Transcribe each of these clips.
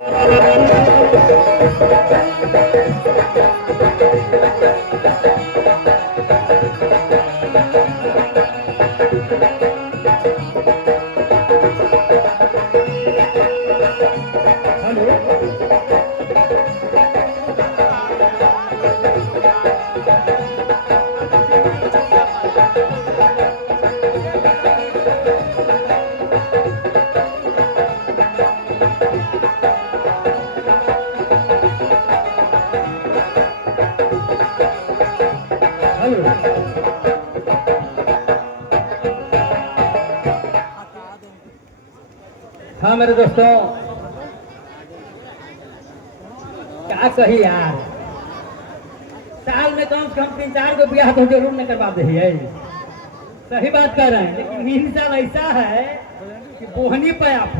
हाँ मेरे दोस्तों, क्या कही यार, साल में कम से कम 3-4 को ब्याह तो जरूर न करवा दे। सही बात कर रहे हैं, लेकिन इन साल ऐसा है कि बोहनी पे आप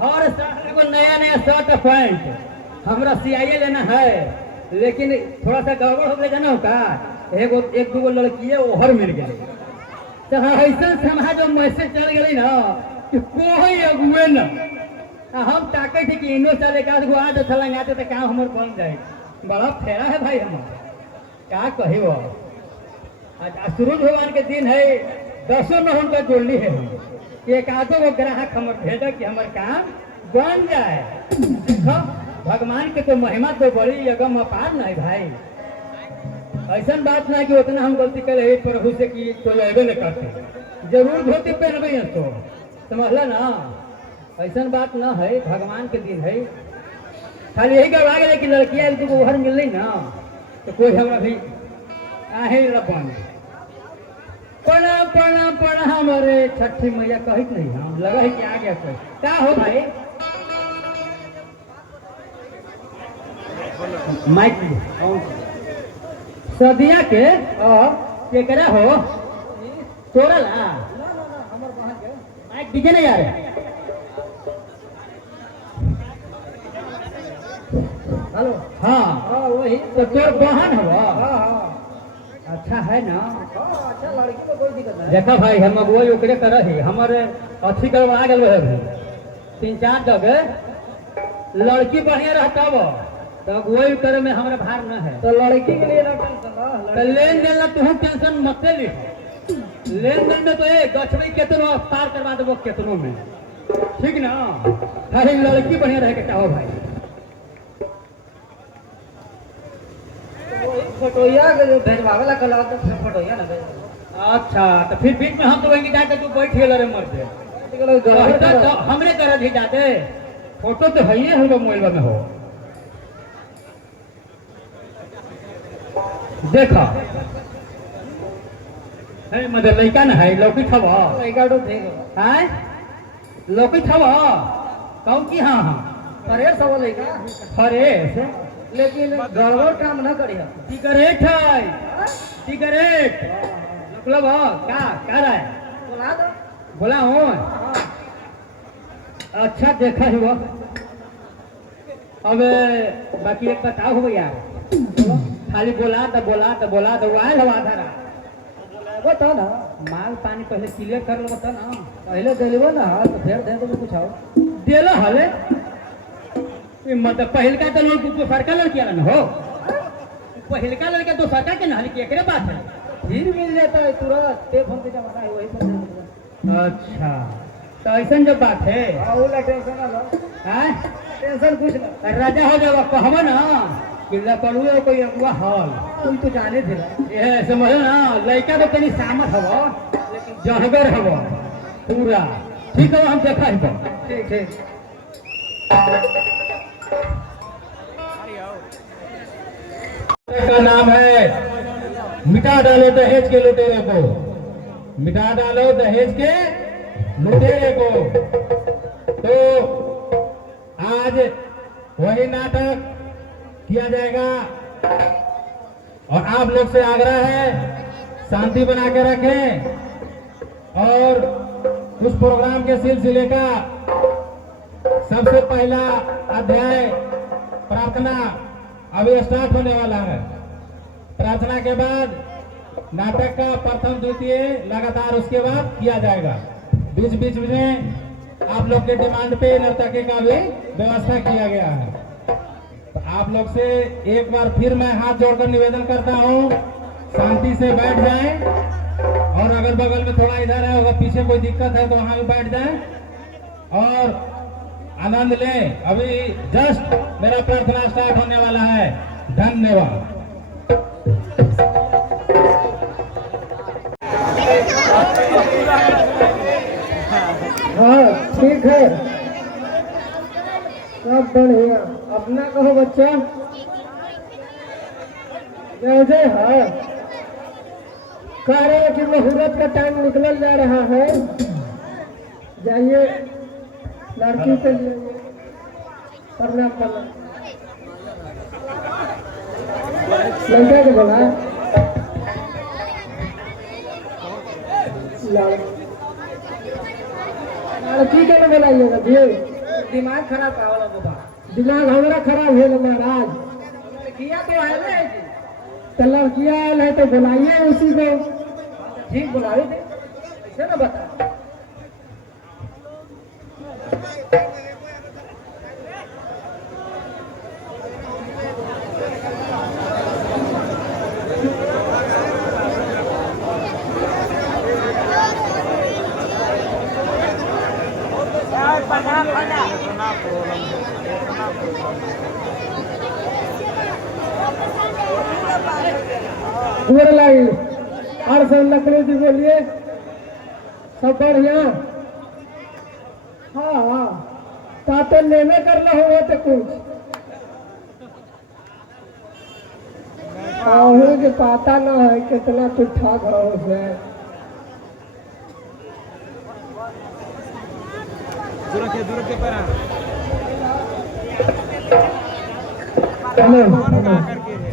हर साल को नया नया शर्ट पैंट हमरा सियाइए लेना है, लेकिन थोड़ा सा गड़बड़ हो गया जाना का एक दूगो लड़की ओहर मिल गए तो ऐसा समाज जो मैसेज चल गई ना कि कोई अगुए न हम ताके थे कि इनो साल एक आध गो आज लंगाते तो काम हमारे बन जाए। बड़ा फेरा है भाई, हम क्या कही वो सूरज भगवान के दिन है, 10 नहन का जोड़ली है हम कि एक आधो वो ग्राहक हमारे भेजा कि हमारे काम बन जाए। देखो भगवान के तो महिमा तो बड़ी अगम अपार नहीं भाई, ऐसा बात ना कि उतना हम गलती कर रहे प्रभु से कि कोई अबे नहीं करते, जरूर धोती पहनबे तो समझला ना, ऐसा बात ना है। भगवान के दिन है, खाली यही गड़बड़ा गया कि लड़कियां एक दूगो उहर मिल रही ना तो कोई हमरा भी आहे बन प्रणाम प्रणाम प्रणाम हमारे छठी मैया कही नहीं, हम लगा है कि आ गया कोई क्या हो भाई माइक सदिया के केकरा हो तोरा ला माइक डीजे नहीं आ रहे। हेलो हाँ वही तो तोर बहन हो। अच्छा है ना, अच्छा लड़की में कोई दिक्कत नहीं। देखा भाई हम अगुआ ओकरे कर ही हमारे अच्छी करवा गए है 3-4 जगह लड़की बढ़िया रहता वो तो अगुआ करे में हमारा भार न है। तो लड़की के लिए लेन देन ला तुम टेंशन मत ले, लेन देन में तो ये गछड़ी केतनो पार करवा देबो केतनो में, ठीक ना। खाली लड़की बढ़िया रहे के चाहो भाई। फोटोया जो भेजवावेला कल तो फोटोया ना भेज। अच्छा तो फिर बीच में हम तो वही जाके तू बैठ गेल रे मर से तो हमरे करत ही जाते फोटो तो है ही होगा मोबाइल में हो। देखा है मदर लइका ना है लौकी खवा लइका तो देख है लौकी खवा कौन की हां हां फ्रेश हो लइका फ्रेश, लेकिन गड़बड़ काम ना करिया। सिगरेट है सिगरेट मतलब क्या क्या रहा है बोला दो बोला हूँ। अच्छा देखा ही वो अब बाकी एक बताओ हो यार, खाली बोला तो आयल हो आधा बता ना माल पानी पहले क्लियर कर लो बता ना पहले दिलवा ना तो फिर दे दो कुछ आओ दिल हले मतलब पहल का तो लोग तो सरकार लड़किया ना हो पहलका लड़का तो सरकार के ना हल्की एकरे बात है फिर मिल जाता है तुरंत पे फोन पे जमा है वही पर। अच्छा तो ऐसा जब बात है टेंशन ना लो हैं टेंशन कुछ ना राजा हो जाओ कहवा ना किला पड़ुए कोई अगुआ हल तुम तो जाने थे ये समझ ना लड़का तो कहीं सामत हवा लेकिन जहगर हवा पूरा ठीक है हम देखा है ठीक ठीक का नाम है मिटा डालो दहेज के लुटेरे को, मिटा डालो दहेज के लुटेरे को। तो आज वही नाटक किया जाएगा और आप लोग से आग्रह है शांति बना के रखें और उस प्रोग्राम के सिलसिले का सबसे पहला अध्याय प्रार्थना अभी स्टार्ट होने वाला है। प्रार्थना के बाद नाटक का प्रथम द्वितीय लगातार उसके बाद किया जाएगा। बीच बीच में आप आप लोग के डिमांड पे नर्तकी का भी व्यवस्था किया गया है। तो आप लोग से एक बार फिर मैं हाथ जोड़कर निवेदन करता हूँ, शांति से बैठ जाएं और अगल बगल में थोड़ा इधर है, अगर पीछे कोई दिक्कत है तो वहां भी बैठ जाएं और आनंद लें। अभी जस्ट मेरा प्रार्थना स्टार्ट होने वाला है। धन्यवाद। हाँ ठीक है, सब बढ़िया। अपना कहो बच्चा, जैसे है कह रहे कि मुहूर्त का टाइम निकल जा रहा है, जाइए लड़की के लिए प्रणाम करना। लड़का को बोला लड़की के ना बोलाइएगा जी, दिमाग खराब का वाला बाबा। दिमाग हमारा खराब है महाराज। किया तो है ना जी। तो लड़कियां आयल है तो बुलाइए उसी को। ठीक बुलावे थे, ऐसे ना बता। गोर लाई और सब लकड़ी जी बोलिए, सब बढ़िया। हाँ हाँ, ताते लेने करना हुआ तो कुछ आहू के पता ना है कितना तुठा घाव है।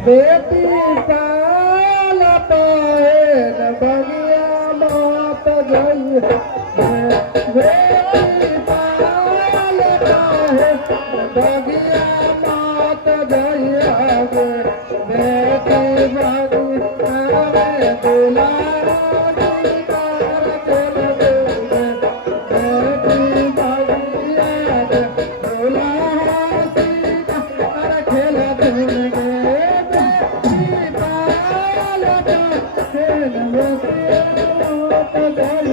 बेटी पाल पाए न बगिया मात गई, बेटी पाल पाए न बगिया मात गई, बेटी बगिया में दुलारा दीदार चल गई, बेटी बगिया में दुलारा दीदार खेल गई, बेटी पाल पाए न बगिया मात गई,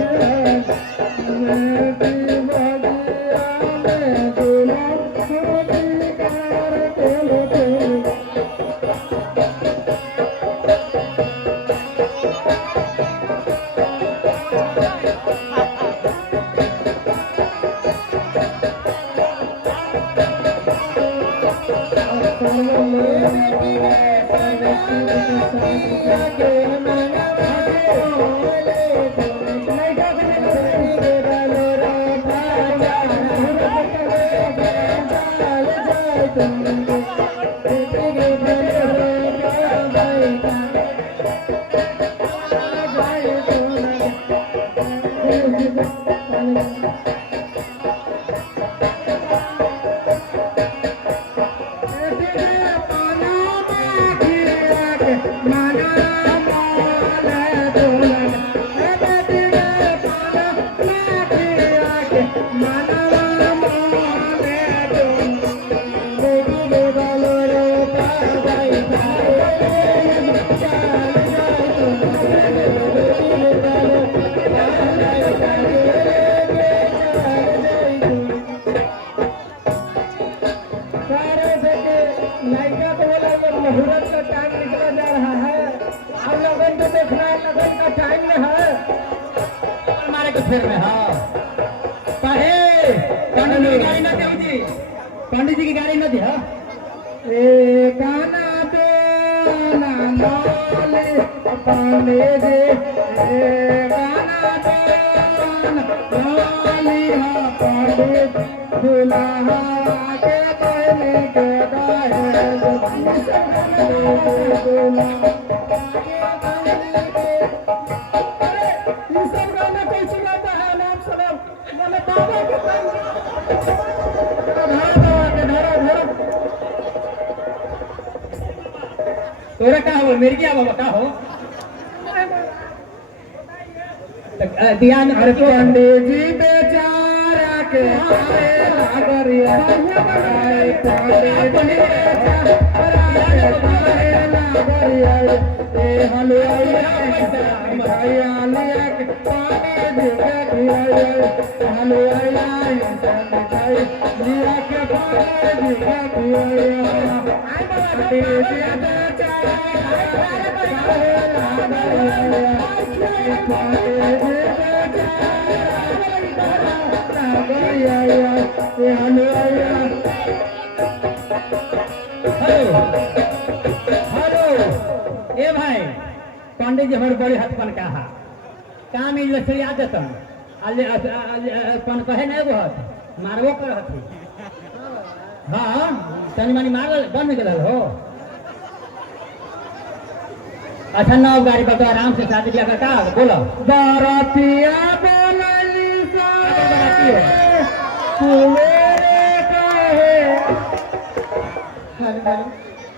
बेटी बगिया में दुलारा दीदार चल गई। लड़का को बोला ये मुहूर्त का टाइम निकला जा रहा है, अब लगन तो देखना है, लगन का टाइम में है। हमारे के फेर में हाँ पढ़े पंडित जी की गाड़ी न दे जी, पंडित जी की गाड़ी न दे। हाँ ए गाना दे ना नाले पांडे जी, ए गाना दे ना नाले हा पांडे दुल्हा के पहले के गाए दुल्हा ये सब गाना कैसे गाता है? नाम सलाम बोले बाबा के तोरा का हो मेरी क्या बाबा का हो ध्यान अरे पंडित जी बेचारा के आए नागरिया आए पंडित आए नागरिया ए हलवाई भैया लिया के पानी दिया दिया हलवाई मिठाई लिया के पानी दिया दिया हेलो हेलो ए भाई पंडित जी हमारे बड़े हाथ पन कहा काम इल से याद तन अल्ले पन कहे नहीं वो हाथ मारबो कर हथी हाँ तनी मनी मार बंद कर हो अच्छा नौ गाड़ी पर तो आराम से शादी ब्याह का बोलो बारातिया बोलली मेरे कहे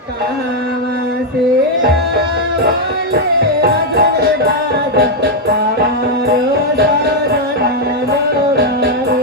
कहाँ से आले अजय बाबा तारो सजना बोलारो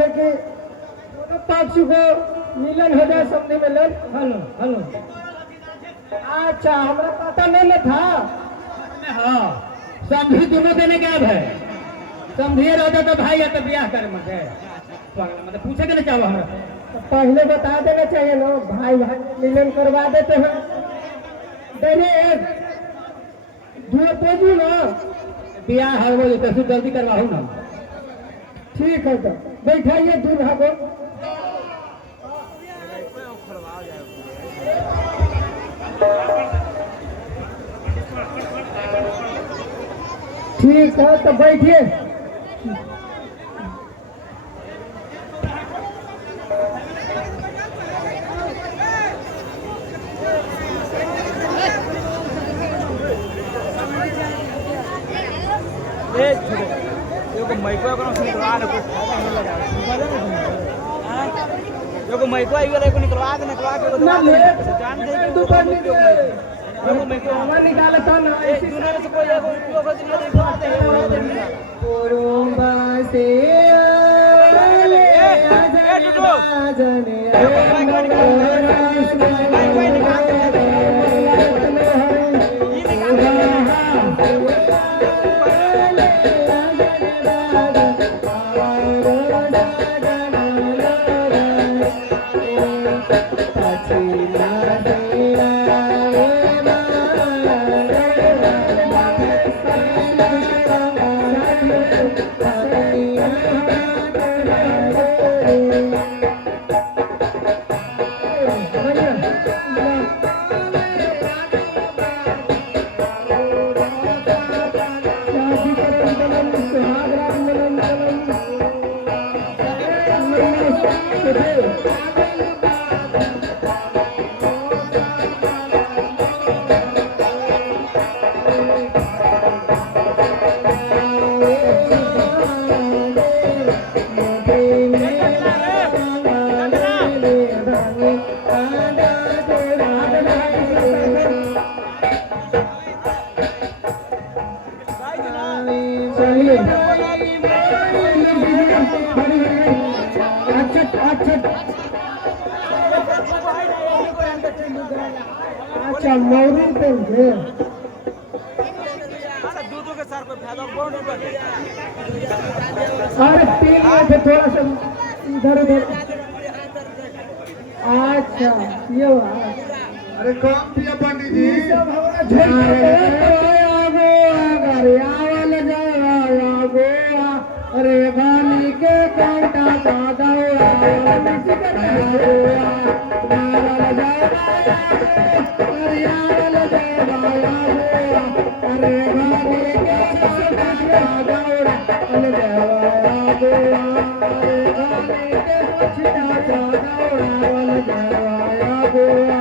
থেকে पक्ष को मिलन हो जाए समझे मिलन हेलो हेलो अच्छा हमरा पता नहीं था हाँ समझी दोनों देने के अब है समझिए रहता तो भाई या तो ब्याह कर मत मतलब पूछे के ना चाहो हमारा तो पहले बता देना चाहिए ना भाई भाई मिलन करवा देते हैं देने दूर पेजू ना ब्याह है वो तो जल्दी करवाओ ना ठीक है तो बैठाइए दूल्हा को ठीक है तो बैठिए देखो मैको आई वाला को निकलवा के ना ले जान दे दुकान में देखो मैको हमारा निकाला था ना ए दोनों में से कोई एक उपयोग कर दिया निकलवा दे कोरोबा से आले आजने अच्छा मौरी पे दूध के सर पे फायदा कौन है अरे तीन में थे थोड़ा सा इधर उधर अच्छा ये हुआ अरे कौन पिया पंडित जी सब हमारा अरे गाली के कांटा का दौड़ा अरे गाली के कांटा का दौड़ा के मछिया दौड़ावल गवाया गोवा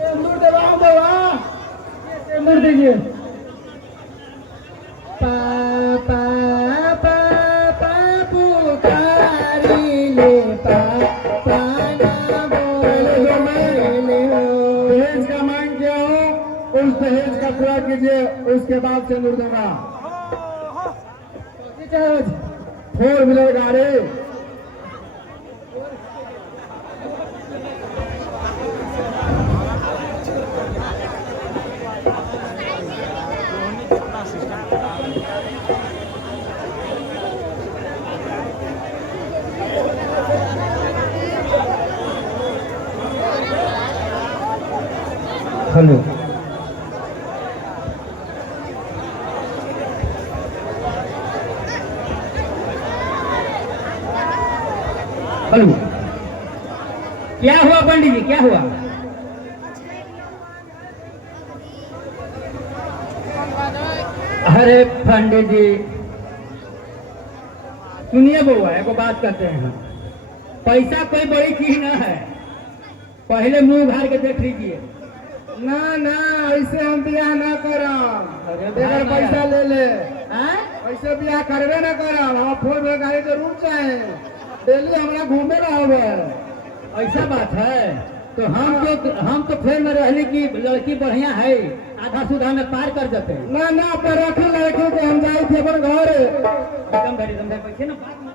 सिंदूर दबाओ बाबा सिंदूर दीजिए पापा पापा पुकारी ले पापा ना बोले दहेज का मांग किया हो उस दहेज का पूरा कीजिए उसके बाद सिंदूर दूंगा 4 व्हीलर गाड़ी हेलो हेलो क्या हुआ पंडित जी क्या हुआ? अरे पंडित जी सुनिए बउआ एगो बात कहते हैं पैसा कोई बड़ी चीज ना है पहले मुंह उघार के देख लीजिए ना ना ऐसे हम ब्याह ना करम अरे अगर भाई पैसा ले ले हाँ? ऐसे ब्याह करबे ना करम हम 4 व्हीलर गाड़ी जरूर चाहे डेली हमरा घूमे रहोगे ऐसा बात है तो हम तो फिर में रहली की लड़की बढ़िया है आधा सुधा में पार कर देते हैं ना ना पर रखे लड़के के हम जाए थे अपन घर एकदम पैसे ना बात मत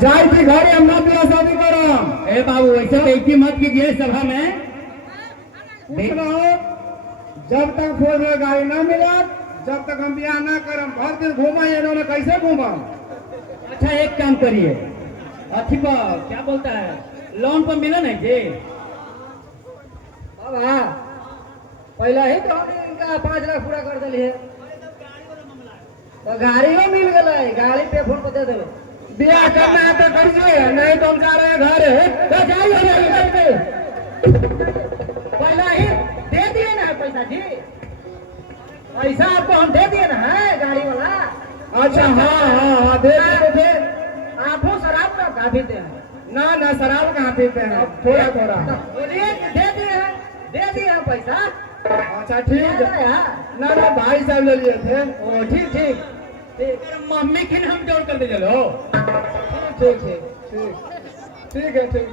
जाए थे घर हम ना ब्याह शादी करम ए बाबू ऐसे बेइज्जती मत कीजिए सभा में पूछ रहो जब तक 4 व्हीलर गाड़ी ना मिला जब तक हम ब्याह ना करम भर दिन घूमा इन्होंने कैसे घूमम अच्छा एक काम करिए अथी पर क्या बोलता है लोन पर मिला नहीं जी बाबा पहला ही तो हम इनका 5 लाख पूरा कर दिली है तो गाड़ियों मिल गया गाड़ी पे फोन पर दे देवे ब्याह करना है तो करिए नहीं तो हम जा रहे हैं घर तो जाइए पहला ही दे दिए ना पैसा जी पैसा आपको हम दे दिए ना है गाड़ी वाला अच्छा हाँ दे दिए आपको शराब का कहा पीते हैं ना ना शराब कहाँ पीते हैं थोड़ा थोड़ा दे दिए हैं पैसा अच्छा ठीक है ना ना भाई साहब ले लिए थे ओ ठीक ठीक मम्मी की हम जोड़ कर दे चलो ठीक ठीक ठीक ठीक है ठीक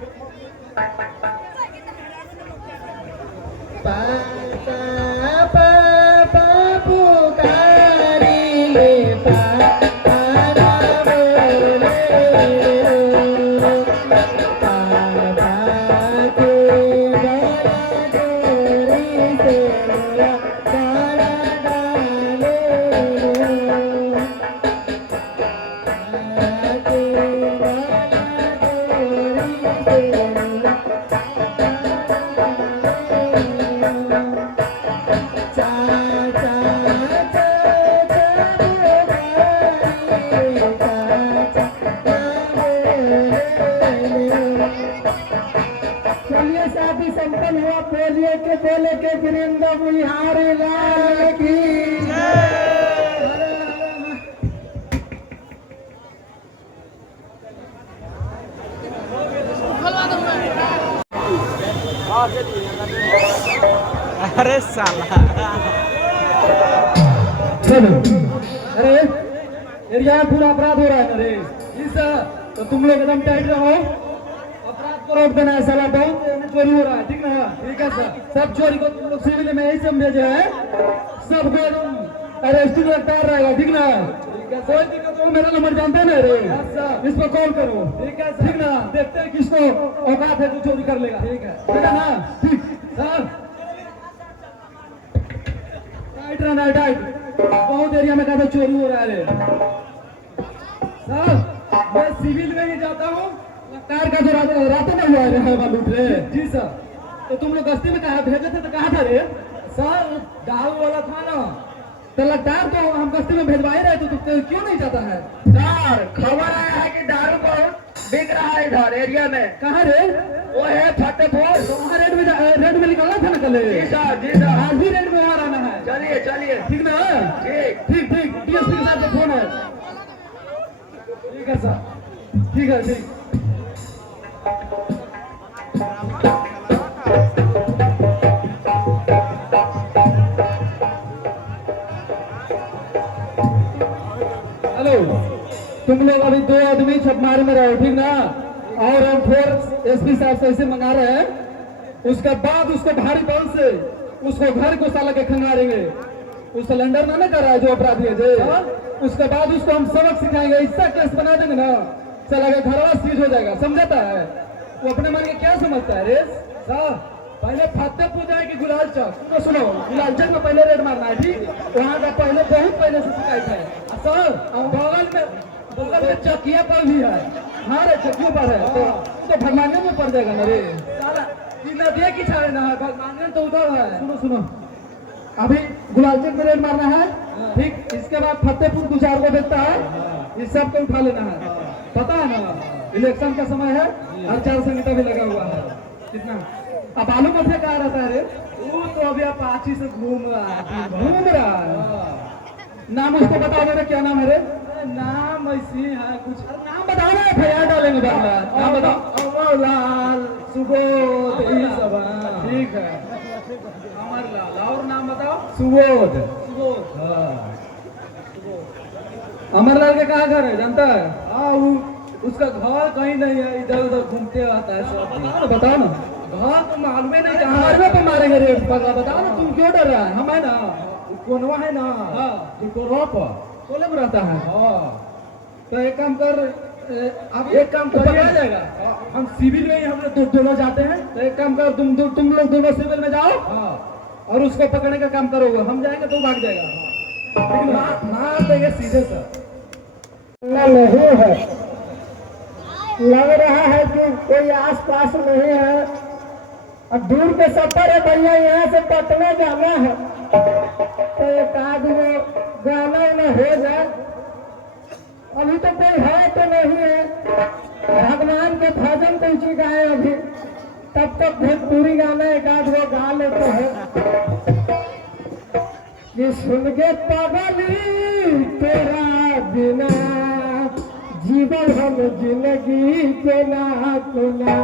चलिए शादी संपन्न हुआ बोलिए के बोले के वीरेंद्र बिहारी लाल की अरे साला चलो अरे एरिया में पूरा अपराध हो रहा है अरे इस तो तुम लोग एकदम टाइट रहो अपराध को रोक देना है साला बहुत चोरी हो रहा है ठीक ना ठीक है सर सब चोरी को तुम लोग सिविल में यही समझे है सबको एकदम अरेस्ट गिरफ्तार रहेगा ठीक ना ठीक है कोई दिक्कत हो मेरा नंबर जानते हैं ना रे इस पर कॉल करो ठीक है ठीक ना देखते हैं किसको औकात है जो चोरी कर लेगा ठीक है ना ठीक सर टाइट रहना है टाइट बहुत एरिया में कहते चोरी हो रहा है सर मैं सिविल में ही जाता हूँ कार का जो रातों में हुआ है लूट रहे जी सर तो तुम लोग गश्ती में कहा भेजे थे तो कहा था रे सर दारू वाला था ना तो लगता तो हम गश्ती में भेजवा ही रहे तो क्यों नहीं जाता है सर खबर आया है कि दारू बिक रहा है इधर एरिया में। कहाँ रे? वो है फतेहपुर। तो वहाँ रेड में निकलना था ना कल। जी सर, जी सर। आज भी रेड में वहाँ रहना है। चलिए चलिए। ठीक ना? ठीक। ठीक ठीक। डीएसपी के साथ में फोन है। ठीक है सर, ठीक है ठीक। हेलो, तुम लोग अभी 2 आदमी छपमारी में रहो, ठीक ना? और हम फिर एसपी साहब से ऐसे मंगा रहे हैं, उसके बाद उसको भारी बल से उसको घर को साला के खंगारेंगे। उस सिलेंडर ना कर रहा है जो अपराधी है जे, उसके बाद उसको हम सबक सिखाएंगे, ऐसा केस बना देंगे ना साला के घरवा सीज हो जाएगा। समझता है? वो अपने मन के क्या समझता है रे? साहब पहले फतेहपुर जाएगी गुलाल चौक। सुनो, गुलाल चौक में पहले रेड मारना है, ठीक? वहाँ का पहले बहुत पहले से शिकायत है सर। बगल में चकिया पर भी है। हाँ रे, चकियों पर है तो भगवान में पड़ जाएगा ना रे साला। नदिया की छाड़े ना है, भगवान तो उधर है। सुनो सुनो, अभी गुलालचंद में रेड मारना है, ठीक? इसके बाद फतेहपुर 2-4 को देखता है, इस सब को उठा लेना है। पता है ना, इलेक्शन का समय है, आचार संहिता भी लगा हुआ है। कितना अब आलू मफिया कहाँ रहता है रे? वो तो अभी अपाची से घूम रहा है। नाम उसको बता दे, क्या नाम है रे? नाम ऐसी है कुछ। नाम बताओ ना, FIR डालेंगे बाद में। नाम बताओ। अमरलाल, सुबोध, यही सब है। ठीक है, अमरलाल। और नाम बताओ? सुबोध। अमरलाल के कहाँ घर है जानता है? हाँ, उसका घर कहीं नहीं है, इधर उधर घूमते आता है सब। बताओ ना, घर तो मालूम नहीं कहाँ। हाईवे पे मारेंगे रेट पगला। बताओ ना, तुम क्यों डर रहा है? हम है ना, कोनवा है ना। हाँ, जो कोनवा पर कोले में रहता है। हाँ, तो एक काम कर, अब एक काम पकड़ा जाएगा। हम सिविल में, हम लोग दोनों जाते हैं। तो एक काम कर, तुम लोग दोनों सिविल में जाओ। हाँ, और उसको पकड़ने का काम करोगे, हम जाएंगे तो भाग जाएगा। मार देंगे सीधे सर। नहीं है, लग रहा है कि कोई आसपास नहीं है। अब दूर के सफर है भैया, यहाँ से पटना जाना है, तो एक आदमी गाना न हो जाए। अभी तो कोई है तो नहीं है। भगवान के भजन पहुंची गाए अभी, तब तक भोजपुरी गाना एक आध वो गा लेते हैं। ये सुन के पगली तेरा बिना जीवन हम जिंदगी के ना सुना।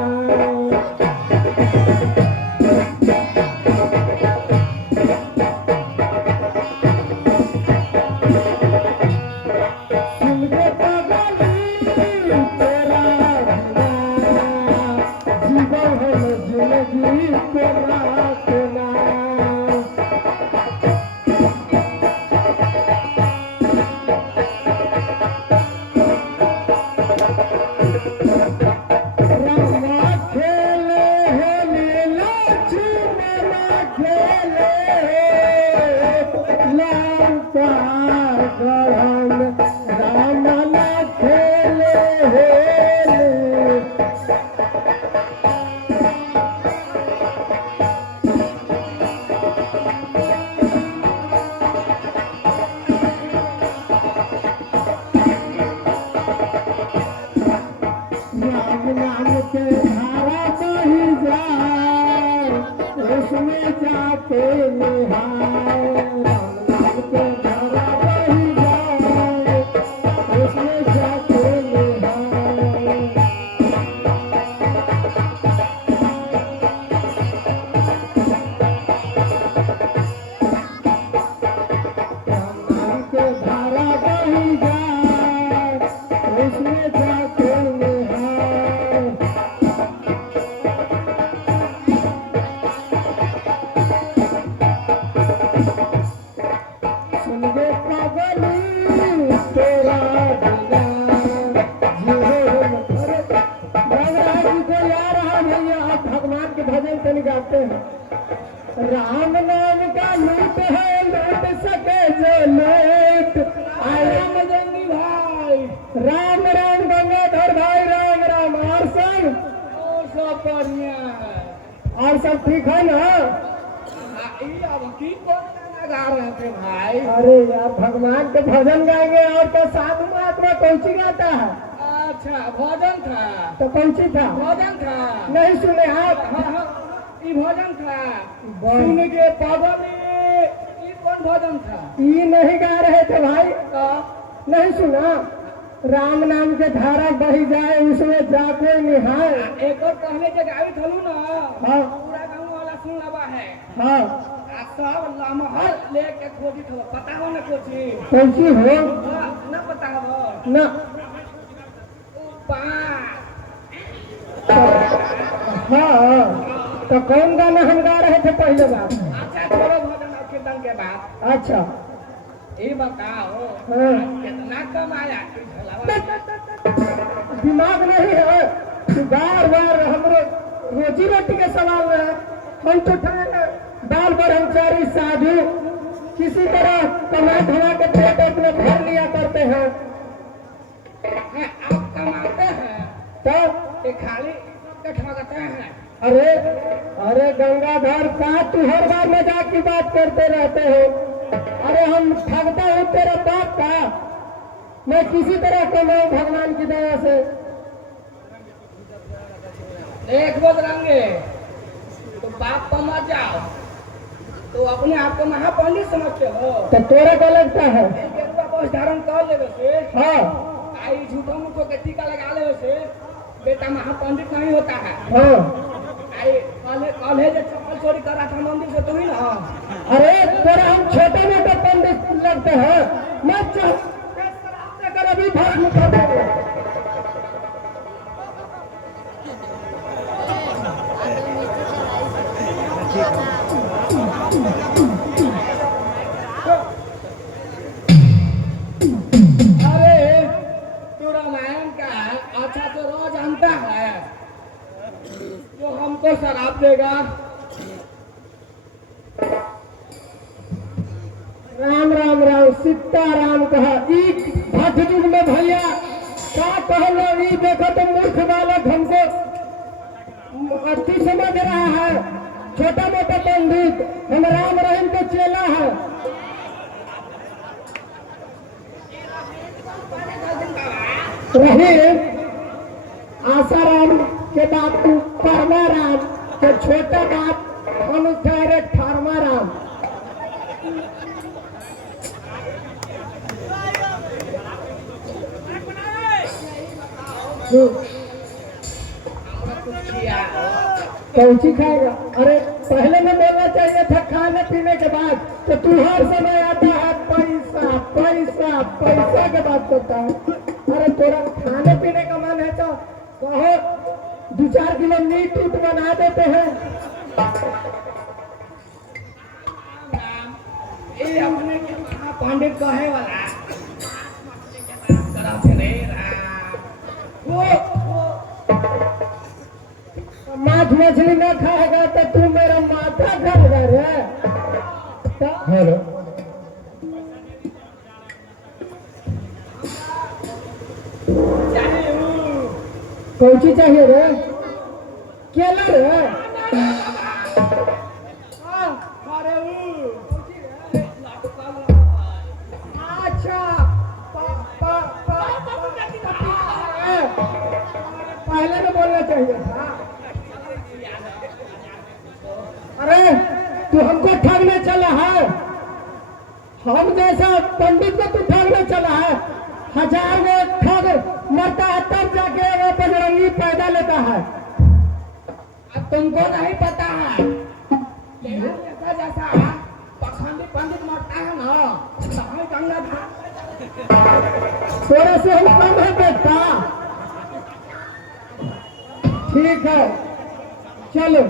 राम नाम का लूट है, लूट सके जो लूट। राम जंगी भाई, राम राम गंगाधर भाई, राम राम। और सब बढ़िया है। और सब ठीक है ना? गा रहे थे भाई। अरे यार, भगवान के भजन गाएंगे और तो साधु महात्मा कौन सी गाता है? अच्छा भोजन था। तो कौन सी था? भोजन था। नहीं सुने आप? हाँ हाँ ये भोजन था। बोल। सुन के पागल ये कौन भोजन था? ये नहीं गा रहे थे भाई? का नहीं सुना? राम नाम के धारा बही जाए उसमें जा कोई निहाय। एक और पहले जब आई थलू ना हाँ पूरा गाँव वाला सुन लबा है। हाँ। आ सब लमहर लेके खोजी थो पता हो ना कोची कौन सी हो? ना पता हो ना। हाँ तो कौन गाना हम गा रहे थे पहले बार? अच्छा छोड़ो भजन और कीर्तन के बाद अच्छा ये बताओ हाँ। कितना कमाया इस भलावा? दिमाग नहीं है कि बार बार हमरो रोजी रोटी के सवाल में है। हम तो बाल ब्रह्मचारी साधु किसी तरह कमा धमा के पेट अपने भर लिया करते हैं। आप कमाते हैं तो ये खाली ठगते हैं। अरे अरे गंगाधर का तू हर बार मजाक की बात करते रहते हो? अरे हम ठगता हूँ तेरे बाप का? मैं किसी तरह कमाऊं भगवान की दया से। एक बदरंगे तो बाप पर मत जाओ तो अपने आप को महापंडित समझते हो। तो तोरा क्या लगता है? गेरुआ पोष धारण कर लेवे से हाँ आई झूठो मूठो के टीका लगा लेवे से बेटा महापंडित नहीं होता है। हाँ। आई कल जो चप्पल चोरी कर रहा था मंदिर से तू ही ना। अरे तेरा हम छोटे मोटे पंडित लगते हैं? मैं कर अभी भाग कर देंगे। अरे तू रामायण का अच्छा तो रोज जानता है जो हमको शराब देगा। राम राम राम सीता राम कहा ई भक्त युग में भैया क्या कहलो? ई देखो तो मूर्ख बालक हमको अति समझ रहा है। छोटा मोटा पंडित हम राम रहीम के चेला है। रहीम आसाराम के बाप तू परमा राम के छोटा बाप हम कह रहे ठरमा राम। कौची खाएगा? अरे पहले में बोलना चाहिए था खाने पीने के बाद। तो तू हर समय आता है पैसा पैसा पैसा के बात करता है। अरे थोड़ा खाने पीने का मन है तो कहो 2-4 किलो मीट उट बना देते हैं। ये अपने के महापंडित कहे वाला माछ मछली न खाएगा तो तू मेरा माथा खाएगा रे। हेलो कौची चाहिए रे? केला रे? अच्छा पहले में बोलना चाहिए था। अरे तू हमको ठगने चला है? हम जैसा पंडित को तू ठगने चला है? 1000 में ठग मरता है तब जाके वो बजरंगी पैदा लेता है। अब तुमको नहीं पता है ऐसा जैसा पखंडी पंडित मरता है ना सही गंगा थोड़े से हम कम है बेटा। ठीक है चलो।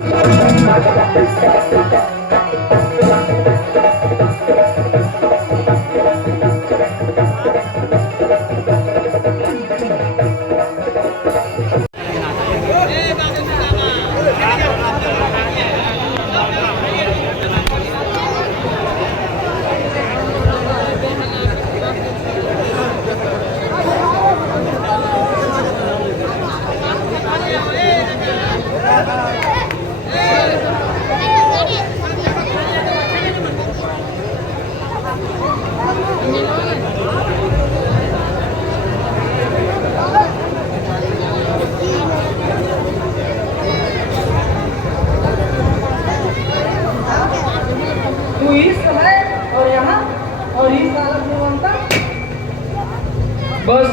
तू इस समय और यहाँ और इस हालत में बनता बस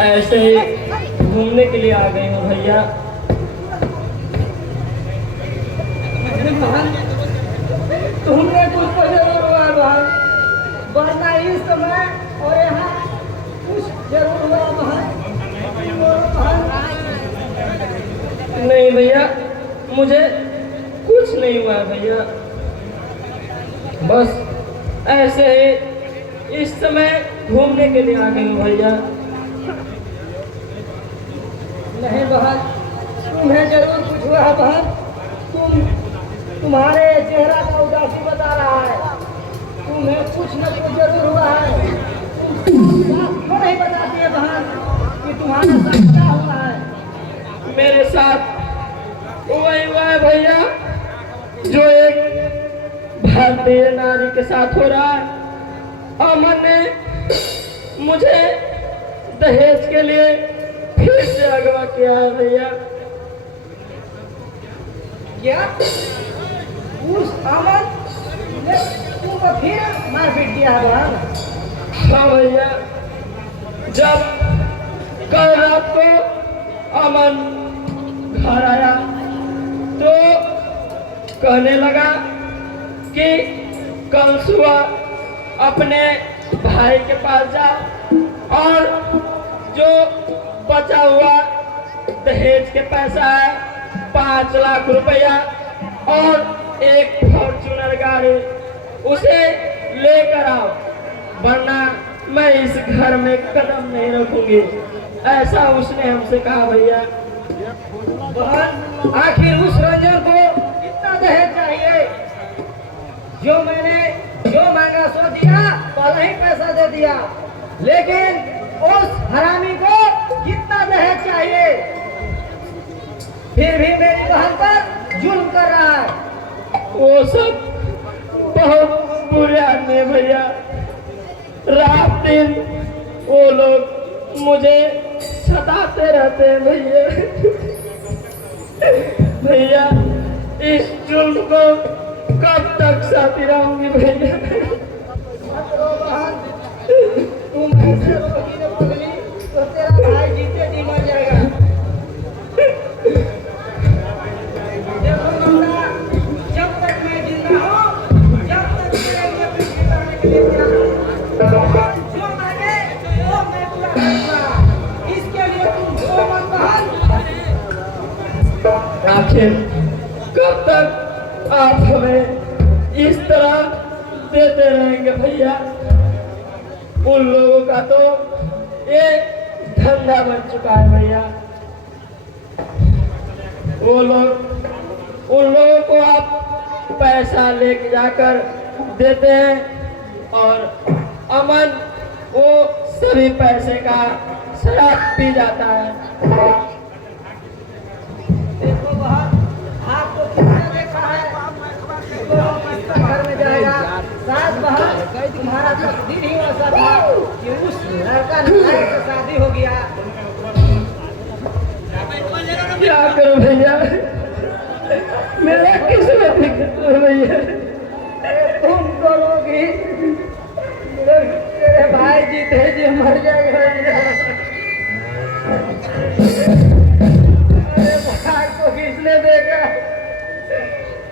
ऐसे ही घूमने के लिए आ गई हूँ भैया। तुमने कुछ तो जरूर हुआ बहन, वरना इस समय और यहाँ कुछ जरूर हुआ बहन। नहीं भैया, मुझे कुछ नहीं हुआ भैया। बस ऐसे ही इस समय घूमने के लिए आ गई हूँ भैया। नहीं बहन, तुम्हें जरूर कुछ हुआ है बहन। तुम्हारे चेहरा का उदासी बता रहा है, तुम्हें कुछ न कुछ जरूर हुआ है। तुम क्यों नहीं बताती है बहन कि तुम्हारे साथ क्या हुआ है? मेरे साथ वही हुआ है भैया जो एक भारतीय नारी के साथ हो रहा है। अमन ने मुझे दहेज के लिए फिर से अगवा किया है भैया। क्या उस अमन ने तुमको फिर मारपीट किया है बहन? हाँ भैया, जब कल रात को अमन घर आया तो कहने लगा कि कल सुबह अपने भाई के पास जाओ और जो बचा हुआ दहेज के पैसा है 5 लाख रुपया और एक फॉर्च्यूनर गाड़ी उसे लेकर आओ, वरना मैं इस घर में कदम नहीं रखूंगी। ऐसा उसने हमसे कहा भैया। बहन, आखिर उस रंजन को कितना दहेज चाहिए? जो मांगा सो दिया, पहले ही पैसा दे दिया, लेकिन उस हरामी को कितना दहेज चाहिए? फिर भी मेरी बहन पर जुल्म कर रहा है। वो सब बहुत बुरे आदमी है भैया। रात दिन वो लोग मुझे सताते रहते हैं भैया। भैया, इस जुल्म को कब तक सहती रहूंगी भैया? मत रो बहन, तुम ऐसे रोगी न पगली तो तेरा भाई जीते जी मर जाएगा। देखो नंदा, जब तक मैं जिंदा हूँ, जब तक मेरे लिए कुछ करने के लिए तैयार हूँ। जो मांगे वो मैं पूरा करूंगा। इसके लिए तुम रो मत बहन। आखिर कब तक आप हमें इस तरह देते रहेंगे भैया? उन लोगों का तो ये धंधा बन चुका है भैया। वो लोग उन लोगों को आप पैसा लेके जाकर देते हैं और अमन वो सभी पैसे का शराब पी जाता है। देखो बहन, आपको किसने देखा है? तो मस्ता घर में जाएगा। साथ बहन, तुम्हारा तकदीर ही ऐसा था कि उस लड़का नायक से शादी हो गया। क्या करूं भैया, मेरा किस्मत है भैया। तुम करोगी, तेरे भाई जीते जी मर जाएगा भैया। अरे भाई को किसने देखा?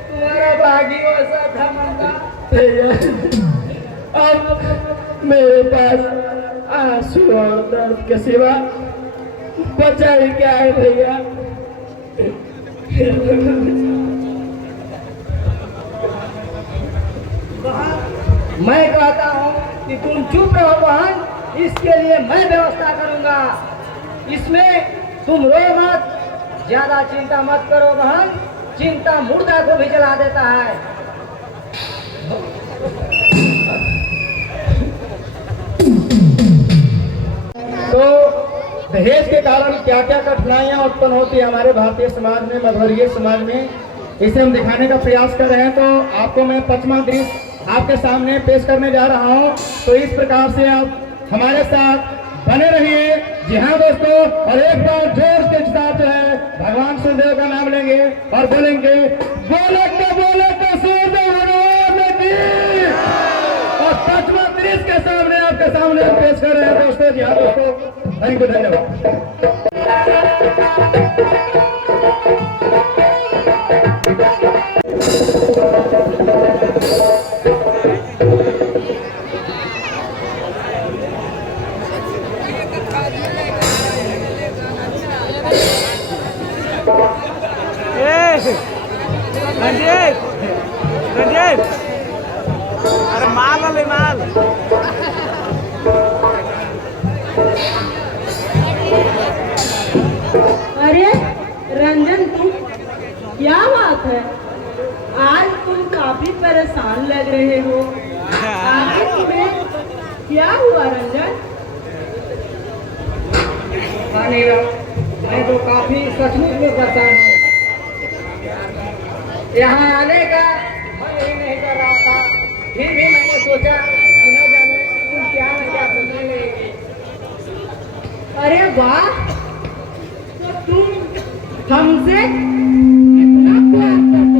तुम्हारा भागी वैसा था मंदा। भैया, अब मेरे पास आंसू और दर्द के सिवा बचा ही क्या है भैया? मैं कहता हूँ कि तुम चुप रहो बहन, इसके लिए मैं व्यवस्था करूंगा। इसमें तुम रो मत, ज्यादा चिंता मत करो बहन, चिंता मुर्दा को भी जला देता है। तो दहेज के कारण क्या क्या कठिनाइयां उत्पन्न होती है हमारे भारतीय समाज में, मधुरिये समाज में, इसे हम दिखाने का प्रयास कर रहे हैं। तो आपको मैं 5वां दृश्य आपके सामने पेश करने जा रहा हूं। तो इस प्रकार से आप हमारे साथ बने रहिए। जी हाँ दोस्तों, और एक बार जोर के साथ जो है भगवान सूर्यदेव का नाम लेंगे और बोलेंगे बोले तो सूर्यदेव भगवान की। और 5वां दृश्य के सामने आपके सामने पेश कर रहे हैं दोस्तों। जी हाँ दोस्तों, थैंक यू, धन्यवाद। रंजीत, अरे माल ले माल। अरे रंजन, तुम क्या बात है? आज तुम काफी परेशान लग रहे हो। आखिर तुम्हें क्या हुआ रंजन? मैं तो काफी सचमुच में परेशान हूँ। यहाँ आने का मन ही नहीं कर रहा था, फिर भी मैंने सोचा कि न जाने तुम क्या न क्या सोचने लगेगी। अरे वाह, तो तुम हमसे इतना प्यार करते हो?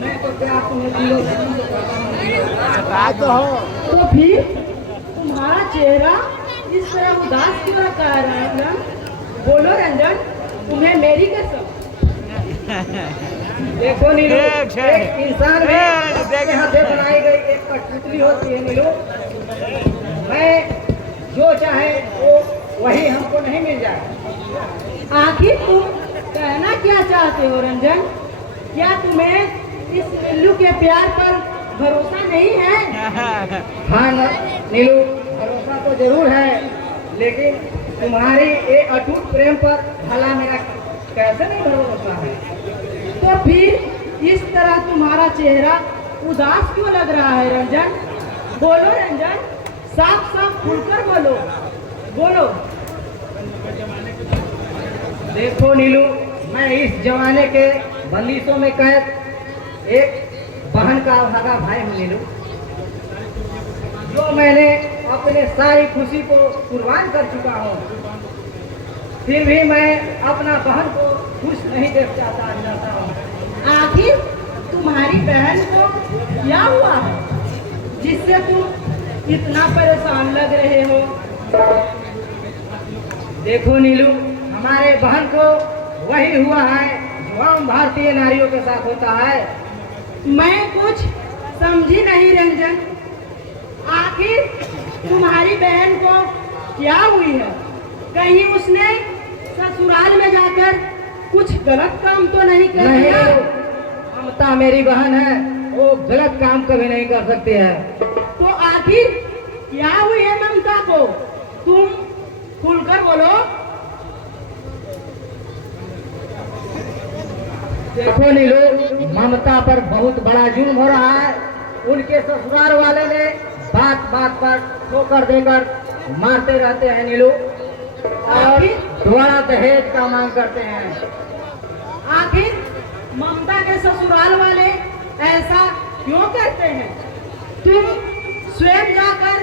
मैं तो क्या तुम्हें दिलों से तो फिर तुम्हारा चेहरा इस तरह उदास क्यों रखा है रंजन? बोलो रंजन, तुम्हें मेरी कसम। देखो नीलू, एक इंसान के हाथे बनाई गई एक कठपुतली होती है नीलू। मैं जो चाहे वो वही हमको नहीं मिल जाए। आखिर तुम कहना क्या चाहते हो रंजन? क्या तुम्हें इस बिल्लू के प्यार पर भरोसा नहीं है? हाँ नीलू, भरोसा तो जरूर है, लेकिन तुम्हारी ये अटूट प्रेम पर भला मेरा कैसे नहीं भरोसा है? तो फिर इस तरह तुम्हारा चेहरा उदास क्यों लग रहा है रंजन? बोलो रंजन, साफ साफ खुलकर बोलो, बोलो। देखो नीलू, मैं इस जमाने के बंदिशों में कैद एक बहन का भागा भाई हूँ नीलू, जो मैंने अपने सारी खुशी को कुर्बान कर चुका हूँ। फिर भी मैं अपना बहन को खुश नहीं देख चाहता हूँ। आखिर तुम्हारी बहन को क्या हुआ है जिससे तुम इतना परेशान लग रहे हो? देखो नीलू, हमारे बहन को वही हुआ है जो हम भारतीय नारियों के साथ होता है। मैं कुछ समझी नहीं रंजन। आखिर तुम्हारी बहन को क्या हुई है? कहीं उसने ससुराल में जाकर कुछ गलत काम तो नहीं कर नहीं, दिया? ममता मेरी बहन है, वो गलत काम कभी नहीं कर सकती है। तो आखिर क्या हुई है ममता को? तुम खुलकर बोलो। देखो नीलू, ममता पर बहुत बड़ा जुल्म हो रहा है। उनके ससुराल वाले ने बात बात पर ठोकर देकर मारते रहते हैं नीलू, और दोबारा दहेज का मांग करते हैं। आखिर ममता के ससुराल वाले ऐसा क्यों करते हैं? तुम स्वयं जाकर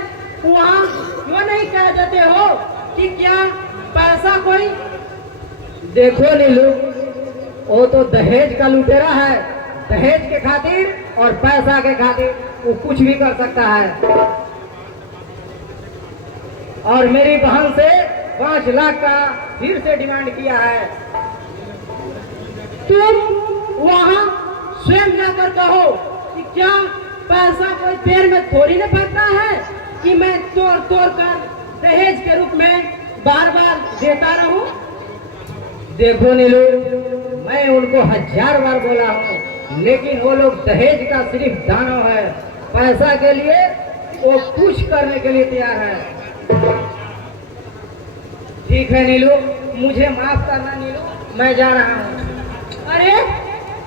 वहाँ क्यों नहीं कह देते हो कि क्या पैसा कोई? देखो नीलू, वो तो दहेज का लुटेरा है। दहेज के खातिर और पैसा के खातिर वो कुछ भी कर सकता है। और मेरी बहन से 5 लाख का फिर से डिमांड किया है। तुम वहाँ स्वयं जाकर कहो कि क्या पैसा कोई पैर में थोड़ी न पड़ता है कि मैं तोड़ तोड़ कर दहेज के रूप में बार बार देता रहूं। देखो नीलू, मैं उनको 1000 बार बोला हूँ, लेकिन वो लोग दहेज का सिर्फ दानव है, पैसा के लिए वो कुछ करने के लिए तैयार है। ठीक है नीलू, मुझे माफ करना नीलू, मैं जा रहा हूँ। अरे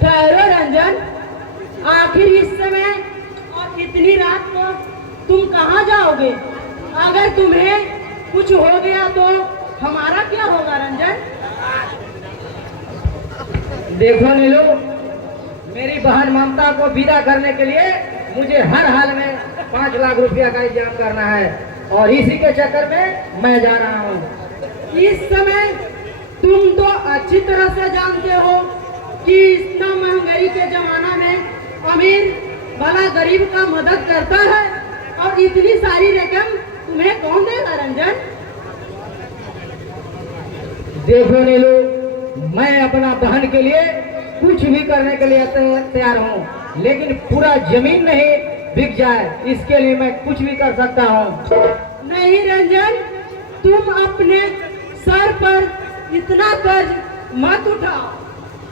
ठहरो रंजन, आखिर इस समय और इतनी रात को तुम कहाँ जाओगे? अगर तुम्हें कुछ हो गया तो हमारा क्या होगा रंजन? देखो नीलू, मेरी बहन ममता को विदा करने के लिए मुझे हर हाल में 5 लाख रुपया का इंतजाम करना है, और इसी के चक्कर में मैं जा रहा हूँ। इस समय तुम तो अच्छी तरह से जानते हो कि इतना महंगाई के जमाना में अमीर भला गरीब का मदद करता है, और इतनी सारी रकम तुम्हें कौन देगा रंजन? देखो नीलू, मैं अपना बहन के लिए कुछ भी करने के लिए तैयार हूँ, लेकिन पूरा जमीन नहीं बिक जाए इसके लिए मैं कुछ भी कर सकता हूँ। नहीं रंजन, तुम अपने सर पर इतना कर्ज मत उठाओ,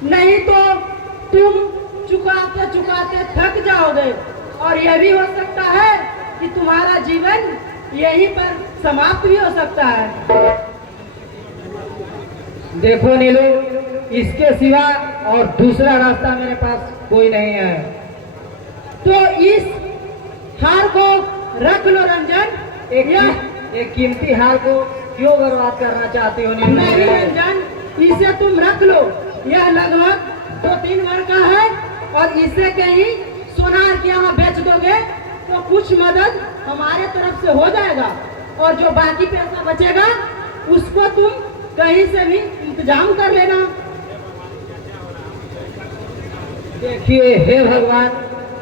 नहीं तो तुम चुकाते चुकाते थक जाओगे, और यह भी हो सकता है कि तुम्हारा जीवन यहीं पर समाप्त भी हो सकता है। देखो नीलू, इसके सिवा और दूसरा रास्ता मेरे पास कोई नहीं है। तो इस हार को रख लो रंजन। एक कीमती हार को क्यों बर्बाद करना चाहती हो नीलू? नहीं रंजन, इसे तुम रख लो, यह लगभग 2-3 भर का है, और इसे कहीं सोनार के यहाँ बेच दोगे तो कुछ मदद हमारे तरफ से हो जाएगा, और जो बाकी पैसा बचेगा उसको तुम कहीं से भी इंतजाम कर लेना। देखिए, हे भगवान,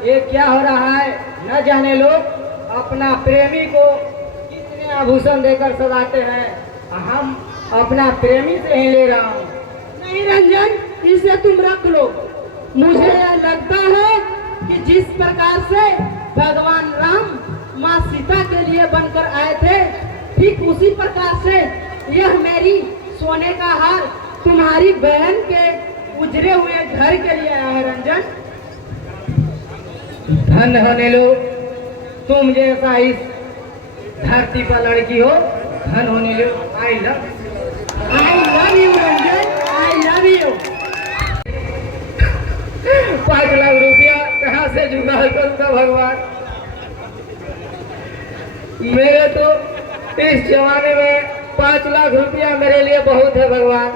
ये क्या हो रहा है? न जाने लोग अपना प्रेमी को कितने आभूषण देकर सजाते हैं, हम अपना प्रेमी से ही ले रहा हूँ। नहीं रंजन, इसे तुम रख लो। मुझे यह लगता है कि जिस प्रकार से भगवान राम माँ सीता के लिए बनकर आए थे, ठीक उसी प्रकार से यह मेरी सोने का हार तुम्हारी बहन के उजरे हुए घर के लिए आया है रंजन। धन होने लो, तुम जैसा इस धरती पर लड़की हो, धन होने लो। I love you Ranjan, I love you. 5 lakh रुपया कहाँ से जुगाड़ करूंगा भगवान? मेरे तो इस जमाने में 5 लाख रुपया मेरे लिए बहुत है भगवान,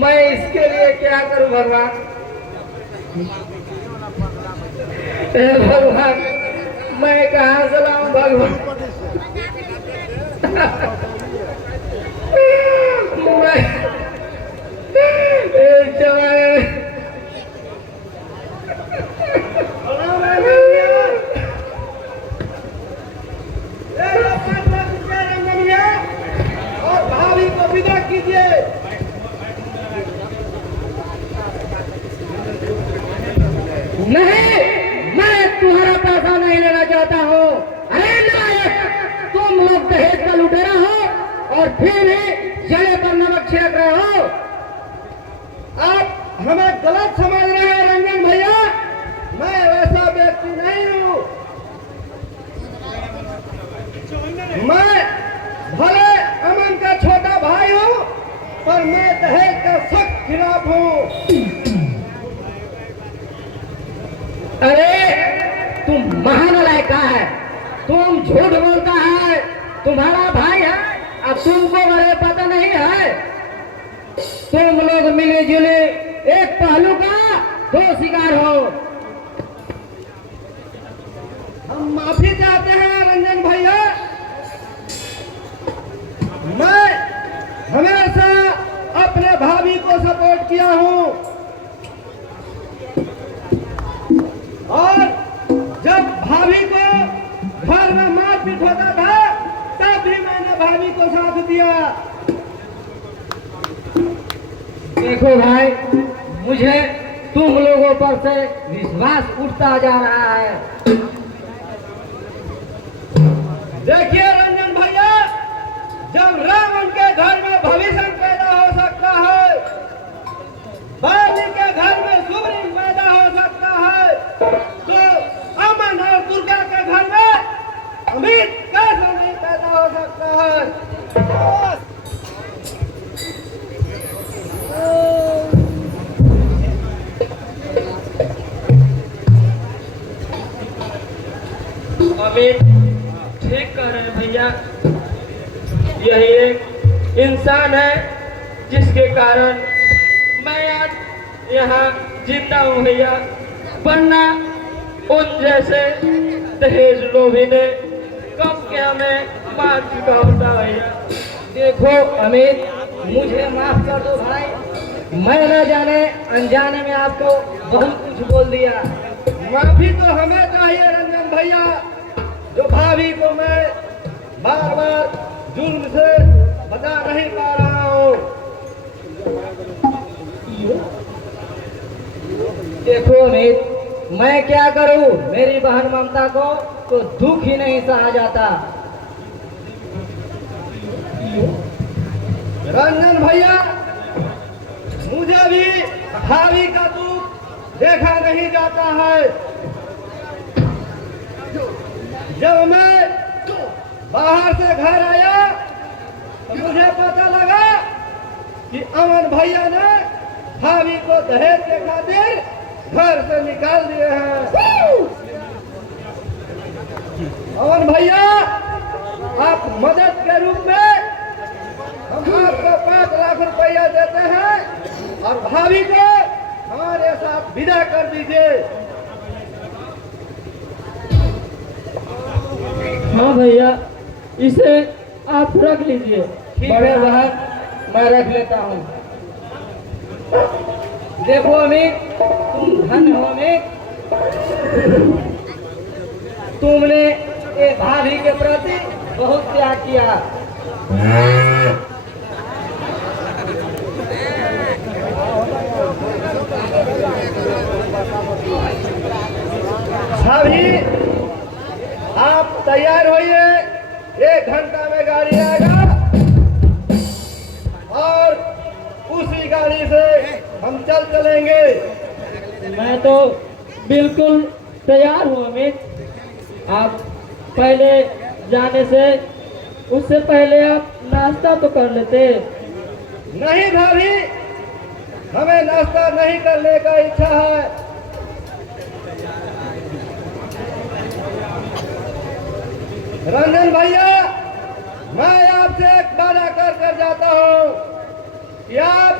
मैं इसके लिए क्या करूं भगवान? हे भगवान, मैं कहाँ से लाऊं भगवान? मैं इस जमाने में और भाभी को विदा कीजिए। नहीं, मैं तुम्हारा पैसा नहीं लेना चाहता हूँ। अरे नायक, तुम लोग दहेज का लुटेरा हो और फिर भी जड़े पर नमक छिड़क रहे हो। आप हमें गलत समझ रहे हैं रंजन भैया, मैं वैसा व्यक्ति नहीं हूँ। मैं भले अमन का छोटा भाई हूँ, पर मैं दहेज का सख्त खिलाफ हूँ। अरे तुम महानालायक है, तुम झूठ बोलता है, तुम्हारा भाई है, अब तुमको मेरे पता नहीं है। तुम लोग मिले जुले एक पहलू का 2 शिकार हो। हम माफी चाहते हैं रंजन भैया, मैं हमेशा अपने भाभी को सपोर्ट किया हूँ, और जब भाभी को घर में मारपीट होता था तब भी मैंने भाभी को साथ दिया। देखो भाई, मुझे तुम लोगों पर से विश्वास उठता जा रहा है। देखिए रंजन भैया, जब रावण के घर में भविष्य पैदा हो सकता है, बाली के घर में सुग्रीव पैदा हो सकता है, तो अमन और दुर्गा के घर में अमित कैसे नहीं पैदा हो सकता है। अमित ठीक कह रहे हैं भैया, यही एक इंसान है जिसके कारण मैं आज यहाँ जिंदा हूँ भैया, वरना उन जैसे दहेज लोभी ने कब के हमें मार चुका होता भैया। देखो अमित, मुझे माफ कर दो भाई, मैं न जाने अनजाने में आपको बहुत कुछ बोल दिया। माफी तो हमें चाहिए रंजन भैया, जो भाभी को मैं बार बार जुल्म से बचा नहीं पा रहा हूँ। देखो अमित, मैं क्या करूं, मेरी बहन ममता को तो दुख ही नहीं सहा जाता। रंजन भैया, मुझे भी भाभी का दुख देखा नहीं जाता है। जब मैं बाहर से घर आया तो मुझे पता लगा कि अमन भैया ने भाभी को दहेज के खातिर घर से निकाल दिए हैं। अमन भैया, आप मदद के रूप में हम आपको 5 लाख रुपया देते हैं और भाभी को हमारे साथ विदा कर दीजिए। हाँ भैया, इसे आप रख लीजिए। बड़े बहन, मैं रख लेता हूँ। देखो अमित, तुम धन हो अमित, तुमने ये भाभी के प्रति बहुत त्याग किया। भाभी, आप तैयार होइए, 1 घंटा में गाड़ी आएगा और उसी गाड़ी से हम चलेंगे। मैं तो बिल्कुल तैयार हूँ अमित। आप पहले जाने से उससे पहले आप नाश्ता तो कर लेते। नहीं भाभी, हमें नाश्ता नहीं करने का इच्छा है। रंजन भैया, मैं आपसे एक वादा कर जाता हूँ कि आप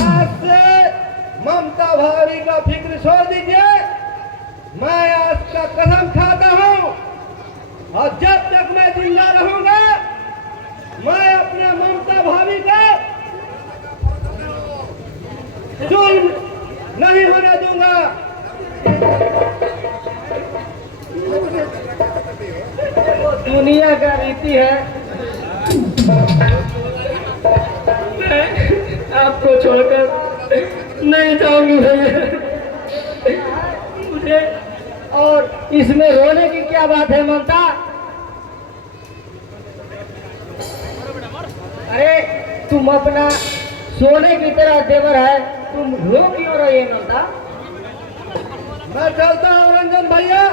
आज से ममता भाभी का फिक्र छोड़ दीजिए। मैं आज का कसम खाता हूँ और जब तक मैं जिंदा रहूंगा, मैं अपने ममता भाभी का जुल्म नहीं होने दूंगा। दुनिया का रीति है। मैं आपको छोड़कर नहीं जाऊंगी भैया। मुझे और इसमें रोने की क्या बात है ममता? अरे तुम अपना सोने की तरह देवर है, तुम रो क्यों रही है ममता? मैं चलता हूँ रंजन भैया।